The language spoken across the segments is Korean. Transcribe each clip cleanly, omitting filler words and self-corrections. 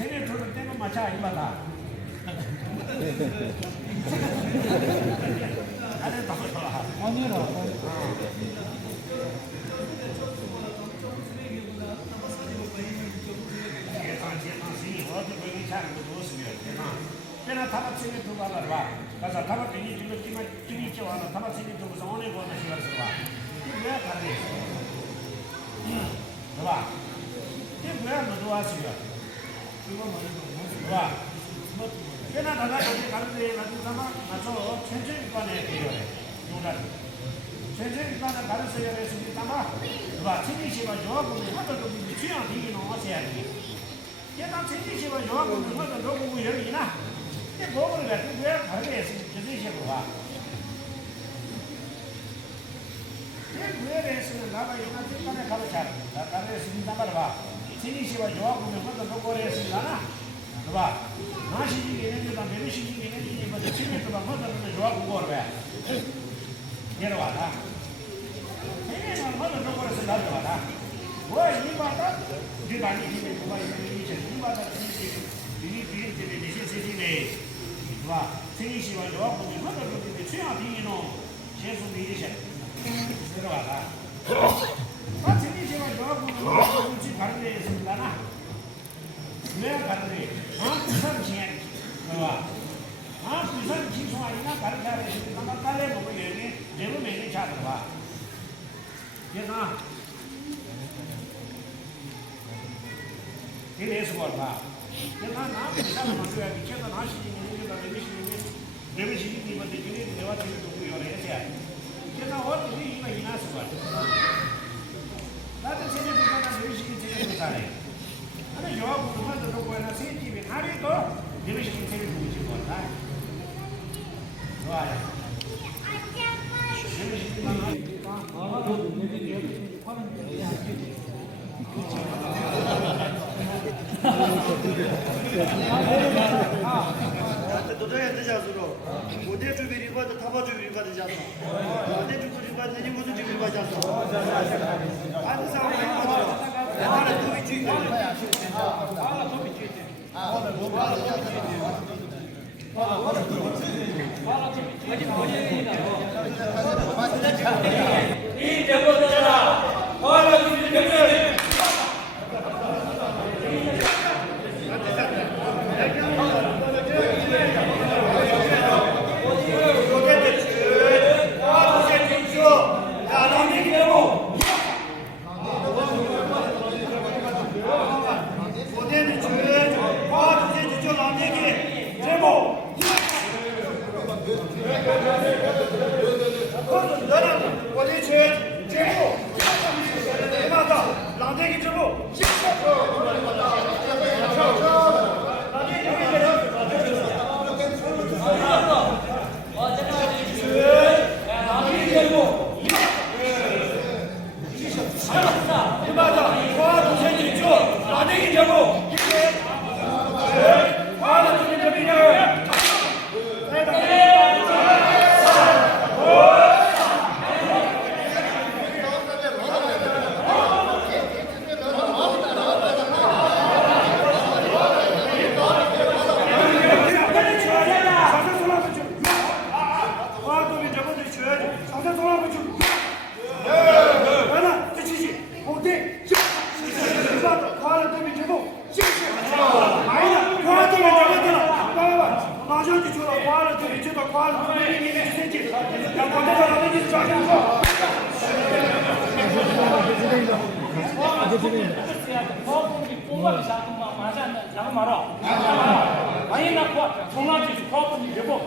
세례 주는 때는 마차 이마다. 안에 나와라. 아니라. Pena tava sini tu balar ba, kasa tava kini juga kini cewana tava sini tu bisa one guna sih serba. Ini dia kari, ba? Ini dia berdua sih ya. Ba? Pena tava kini kari lagi sama macam cenci ikan ni dia. cenci ikan kari saya sini sama. Ba? Cenci siapa jawab ni? Apa tu bicara ni no masih ada. Kita cenci siapa jawab ni? Apa tu doa buat ni na? Ini boleh kan? Dia harga jadi siapa ba? Ini resmi lama ini nanti mana kalau cari, kalau resmi tambah ba? Sini siapa jawab ni? Apa tu doa resmi mana? Ba? Nasi ini kita beli sini ini pada sini tu ba? Apa tu jawab buat ba? Dia ada. Ini mana doa resmi ada ba? Wah ini baca di bani ini cuma ini jadi baca ini sini ni. Wah, sini siapa jawab ni? Mana tu ni? Siapa ni no? Siapa ni dia? Siapa lah? Wah, sini siapa jawab ni? Kunci karne sebelah. Mereka karne. Pisang siang. Wah, pisang siang semua ini karne sebelah. Nama karne bukan ini. Jauh ni cakap wah. Ya kan? Ini semua wah. Ya kan? Nama kita masuk lagi. Kita nasi ini. Bebe sini di mana ini lewat sini tunggu orang ya. Kita orang ini ina sebab. Lalu sini di mana bebe sini sini tu tadi. Ada jawab cuma tu kau nak sini di hari tu bebe sini sini tunggu cuma tak. Wah. Bebe sini mana? 도저히 되자수로 모델 주비리 받아 타바 주비리 받지 않나 모델 주비리 받는 이 무슨 주비리 받지 않나 안 싸우는 거 하나 더 비추기 하나 더 비추기 하나 더 이 대보잖아 하나 더 비추기 너는 어디 과를 들이주다 과를 들이기는 주세지. 야, 과대가 나는 줄 알고. 공부하기 시작하면 맞아 나가 말아. 아니 나 통화지 과학이 되고.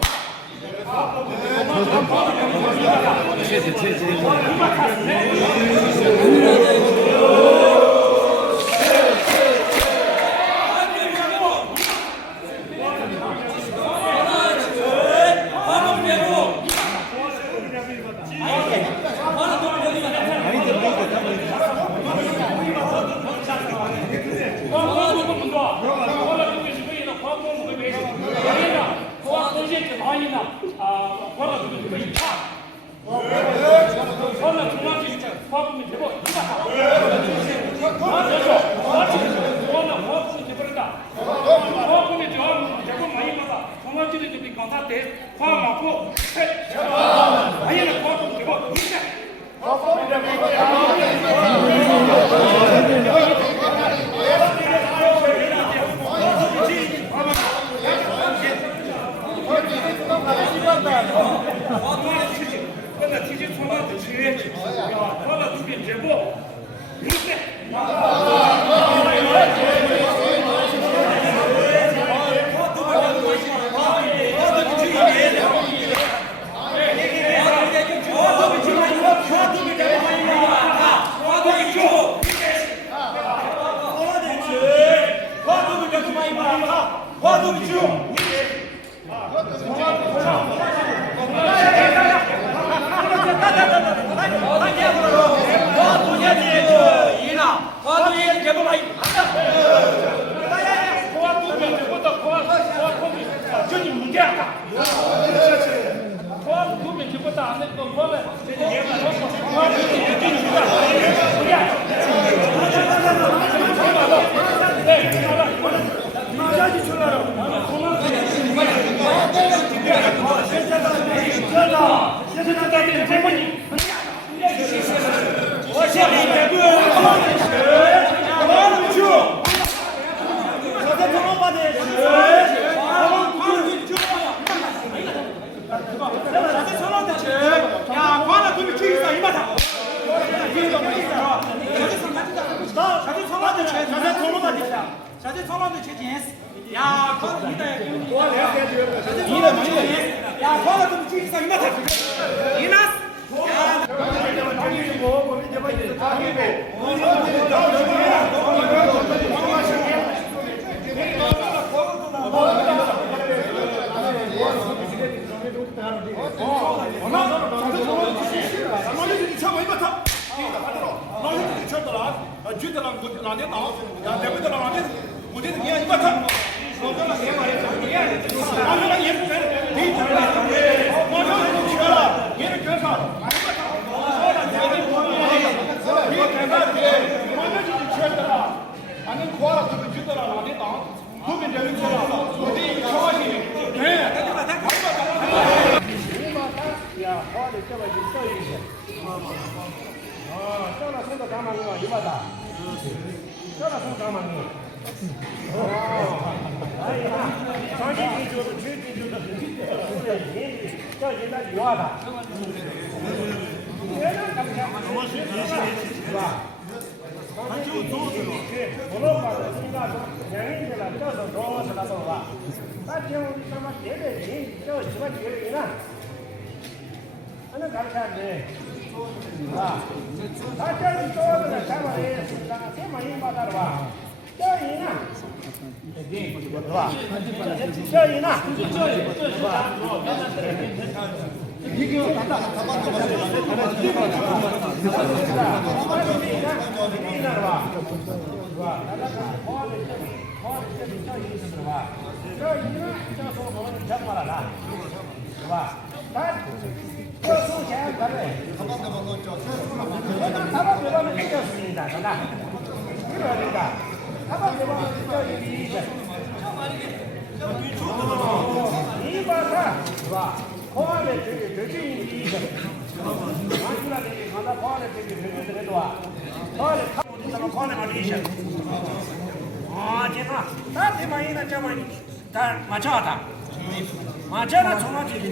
맞잖아, 정확히.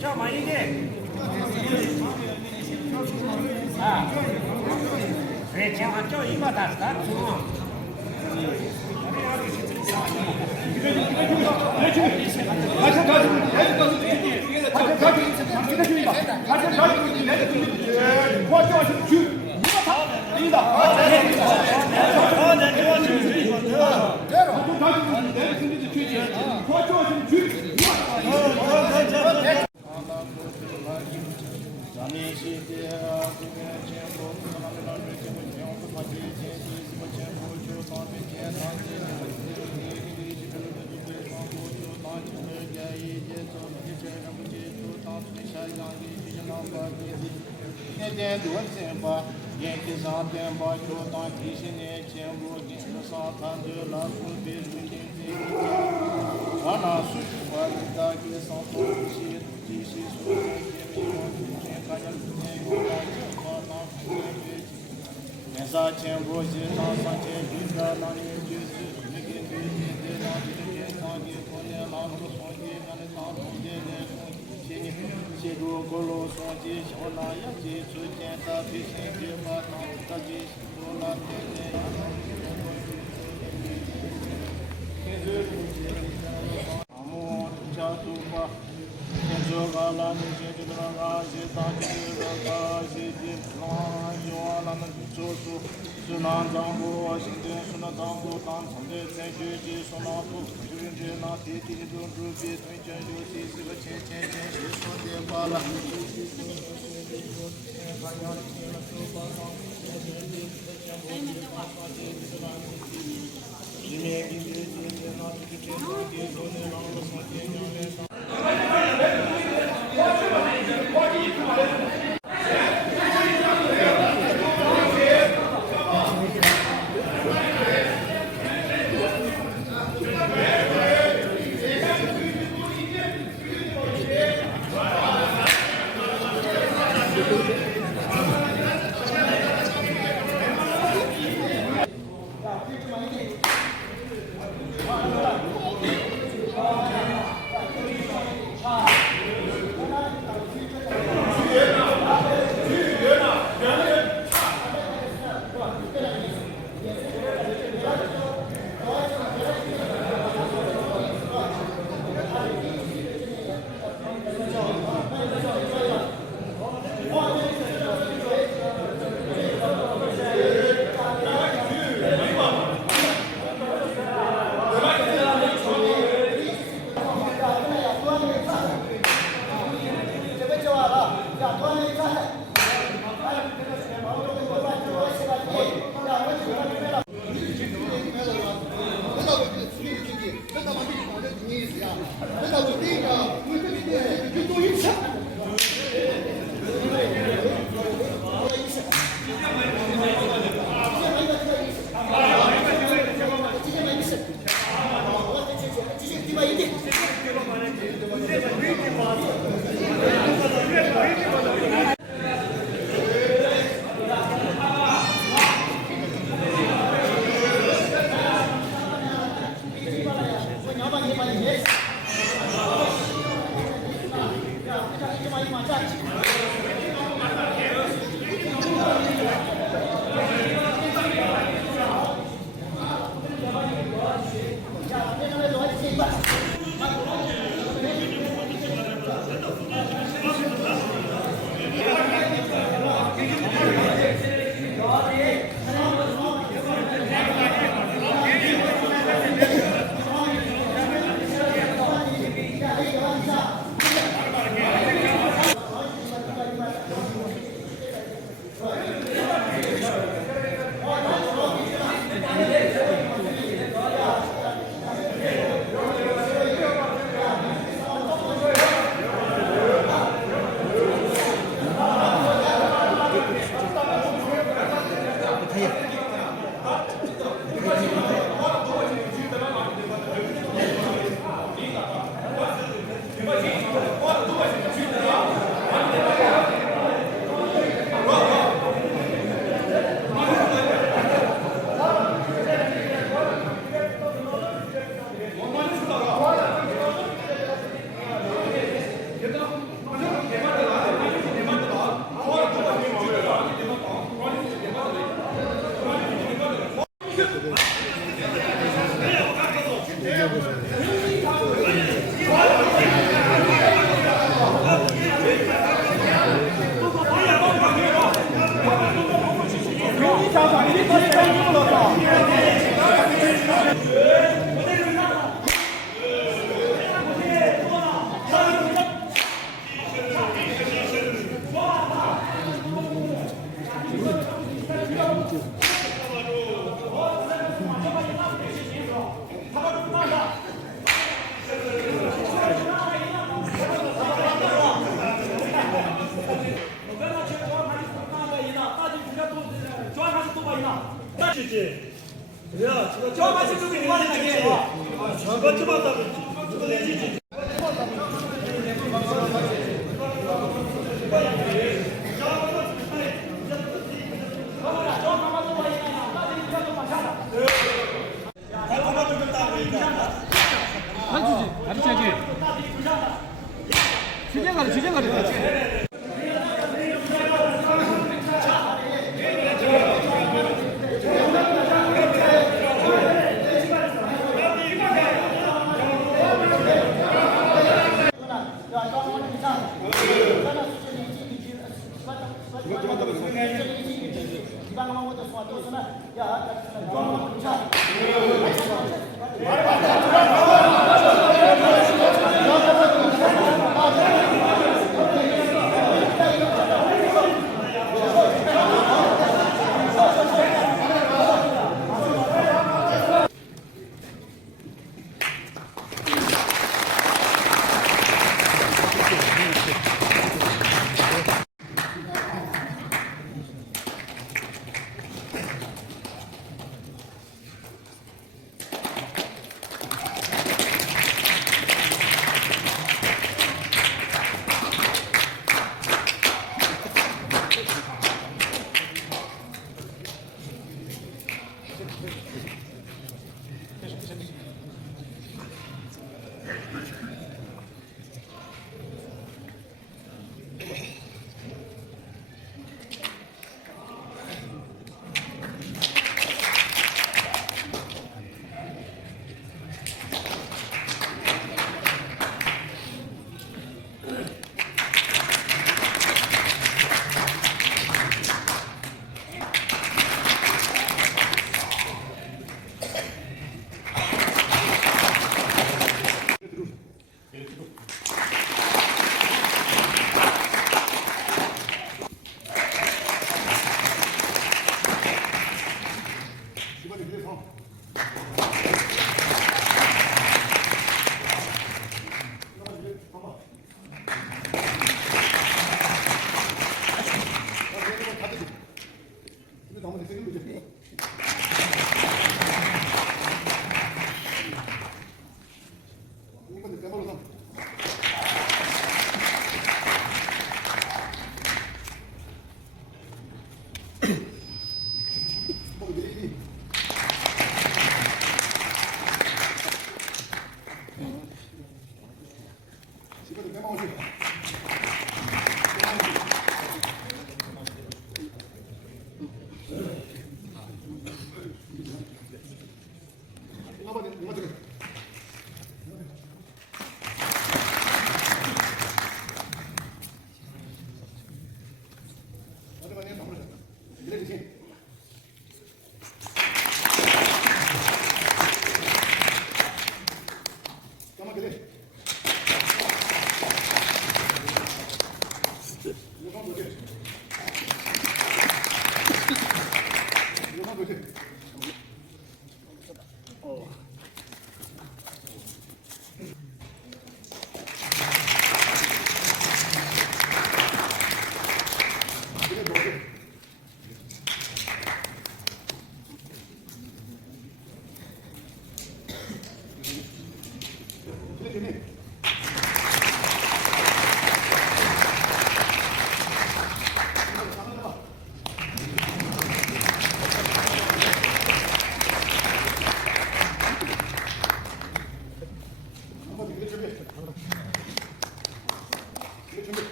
저 만약에 아, 왜 제가 저 이거 다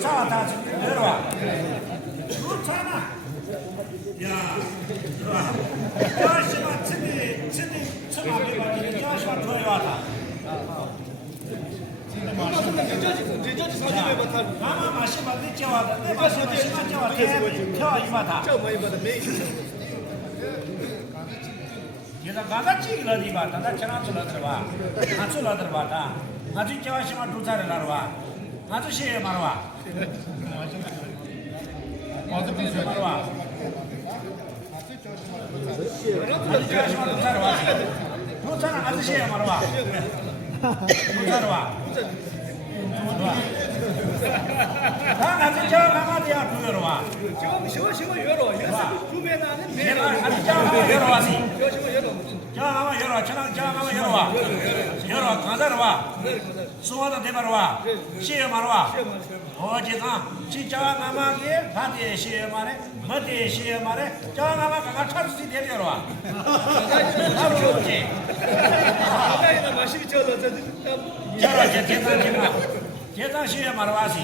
자, 다 내려와. 그렇잖아. 야, 들어와. 자시마 친디 처음에 자시마 들어와라. 마마 마시마 늦게와다. 내 마시마 시간제와 겨 이마다. 얘가 가가지 이러디 바다. 나 전화 들어와. 아주 들어와다. 아주 자시마 두 살에 나와. 아주 시에 말와. 어떻게 말와. 아주 자시마 두 살에 와. 두 살은 아주 시에 말와. 두 살에 와. 아, 아주 저 가마디야 부여로 와. 내가 아주 저 가마 여러 와시. 저 가마 여러 와. 저랑 저 가마 여러 와. 여러 와. 가자로 와. 수화도 대바로 와. 시에 말로 와. 어제가 진짜 가마게 바디에 시에 말에 머디에 시에 말에 저 가마 가가 찰수 되려로 와. 바로 오지. 저러 제 계산 시에 말로 와시.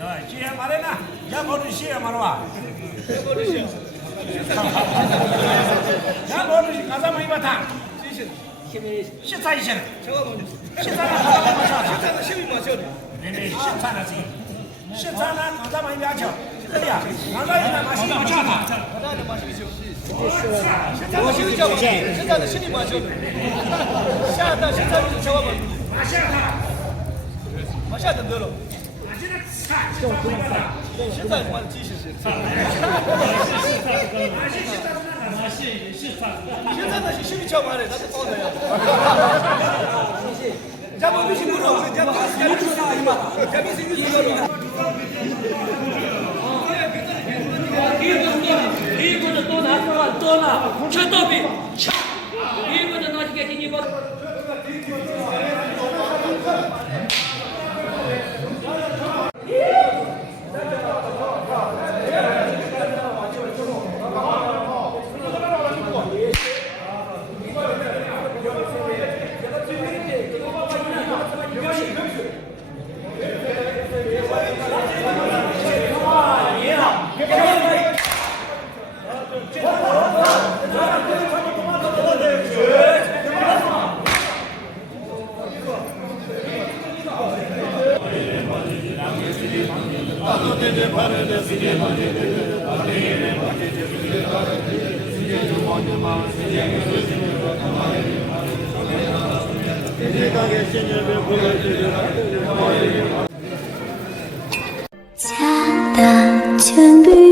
야, 시에 말에나 야 모두 시에 말로 와. 야 모두 가자 뭐 이바타. 시사이션. 시사나 네네 시사나지. 시사나 가자 많이 가죠. 그래야 가자이나 맛이 좋잖아. 시사는 신이 마셔. 시사다 시사는 저거 마시아타. 마셔야 들어. 마시는 사. 시사는 말 지시. 시사는 신이 저 말해. 나도 떠나요. 잡아 주신 분은 잡아 주신 이마. 잡이 생긴 거로. 이거는 또 나서가 떠나 첫도비 차 이거는 나중에 지니고 차다 준비